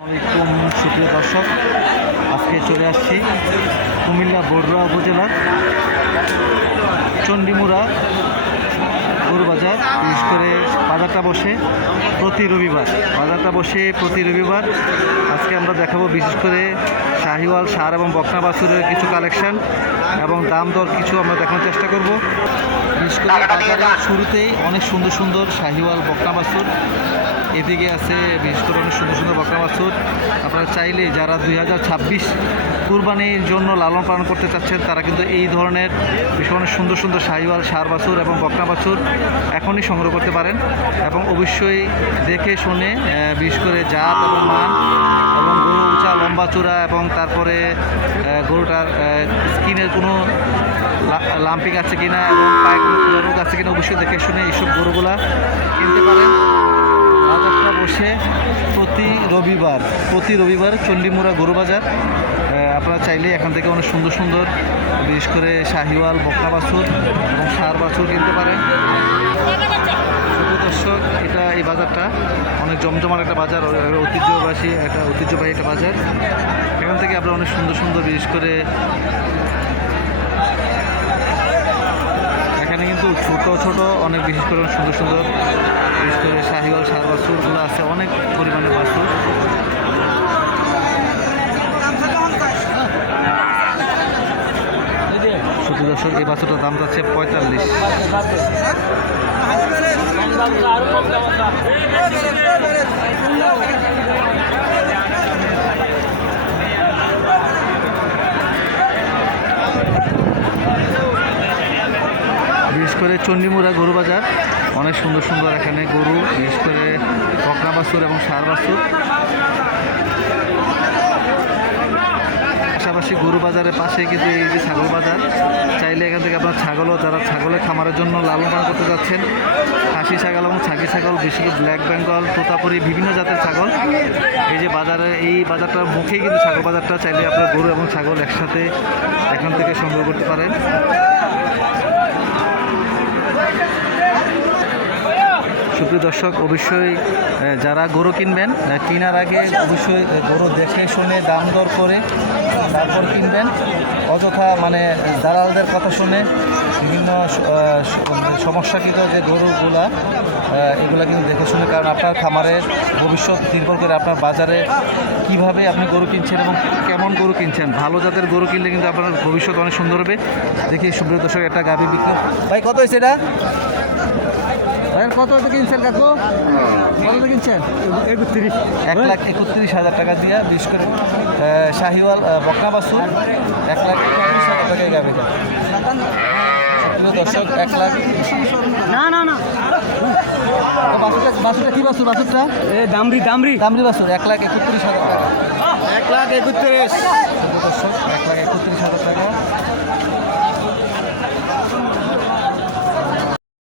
আলাইকুম সুপ্রিয় দর্শক। আজকে চলে আসছি কুমিল্লা বড়ুয়া উপজেলার চণ্ডীমুড়া গরুবাজার। বিশেষ করে বাজারটা বসে প্রতি রবিবার। বাজারটা বসে প্রতি রবিবার। আজকে আমরা দেখাবো বিশেষ করে শাহিওয়াল সার এবং বকনা বাছুরের কিছু কালেকশন এবং দাম দর কিছু আমরা দেখানোর চেষ্টা করব। বিশেষ করে বাজারের শুরুতেই অনেক সুন্দর সুন্দর শাহিওয়াল বকনা বাছুর। এদিকে আছে বিশেষ করে অনেক সুন্দর সুন্দর বকনা বাছুর। আপনারা চাইলে যারা দুই হাজার ছাব্বিশ কুরবানির জন্য লালন পালন করতে চাচ্ছেন তারা কিন্তু এই ধরনের বিশেষ অনেক সুন্দর সুন্দর শাহিওয়াল সার বাছুর এবং বকনা বাছুর এখনই সংগ্রহ করতে পারেন এবং অবশ্যই দেখে শুনে বিশেষ করে জাত এবং মান চূড়া এবং তারপরে গরুটার স্কিনের কোনো লাম্পিং আছে কিনা এবং পায়ে কোনো রোগ আছে কিনা অবশ্যই দেখে শুনে এইসব গরুগুলা কিনতে পারেন। বাজারটা বসে প্রতি রবিবার প্রতি রবিবার চণ্ডীমুড়া গরু বাজার। আপনারা চাইলে এখান থেকে অনেক সুন্দর সুন্দর, বিশেষ করে শাহিওয়াল, বকনা বাছুর এবং সার বাছুর কিনতে পারেন শুধু দর্শক এটা এই বাজারটা। অনেক জমজমার একটা বাজার ঐতিহ্যবাসী একটা ঐতিহ্যবাহী, একটা বাজার। এখান থেকে আপনারা অনেক সুন্দর সুন্দর বিশেষ করে এখানে কিন্তু ছোট ছোট অনেক বিশেষ করে সুন্দর সুন্দর বিশেষ করে শাহিওয়াল সার বাছুরগুলো আছে, অনেক পরিমাণে বাছুর শুধু দর্শক, এই বাছুরটার দাম যাচ্ছে পঁয়তাল্লিশ। বিশেষ করে চণ্ডীমুড়া গরু বাজার। অনেক সুন্দর সুন্দর এখানে গরু, বিশেষ করে বকনা বাছুর এবং সার বাছুর। পাশাপাশি গরু বাজারের পাশে কিন্তু এই যে ছাগল বাজার, চাইলে এখান থেকে আপনার ছাগলও যারা ছাগলের খামারের জন্য লালন পালন করতে যাচ্ছেন, খাসি ছাগল এবং ছাগি ছাগল বেশি করে ব্ল্যাক বেঙ্গল, তোতাপুরি, বিভিন্ন জাতের ছাগল, এই যে বাজারে এই বাজারটার মুখেই কিন্তু ছাগল বাজারটা, চাইলে আপনার গরু এবং ছাগল একসাথে এখান থেকে সংগ্রহ করতে পারেন। সুপ্রিয় দর্শক, অবশ্যই যারা গরু কিনবেন কেনার আগে অবশ্যই গরু দেখে শুনে দাম দর করে তারপর কিনবেন। অযথা মানে দালালদের কথা শুনে বিভিন্ন মানে সমস্যাকৃত যে গরুগুলা এগুলা কিন্তু দেখে শুনে, কারণ আপনার খামারের ভবিষ্যৎ নির্ভর করে আপনার বাজারে কীভাবে আপনি গরু কিনছেন এবং কেমন গরু কিনছেন। ভালো জাতের গরু কিনলে কিন্তু আপনার ভবিষ্যৎ অনেক সুন্দর হবে। দেখি সুপ্রিয় দর্শক, একটা গাভী বিক্রি। ভাই, কত হয়েছে এটা? ভাইয়ের কত কিনছেন কাকু? কত তো কিনছেন? একত্রিশ এক লাখ একত্রিশ হাজার টাকা দিয়ে করে শাহিওয়াল বকনা বাসু এক লাখ একত্রিশ হাজার টাকায় গাবে। দর্শক এক লাখ না না না। বাসুটা বাসুটা কি বাসুর বাসুরটা এ দামরি দামরি দামরি বাসুর এক লাখ একত্রিশ হাজার টাকা। এক লাখ একত্রিশ। দর্শক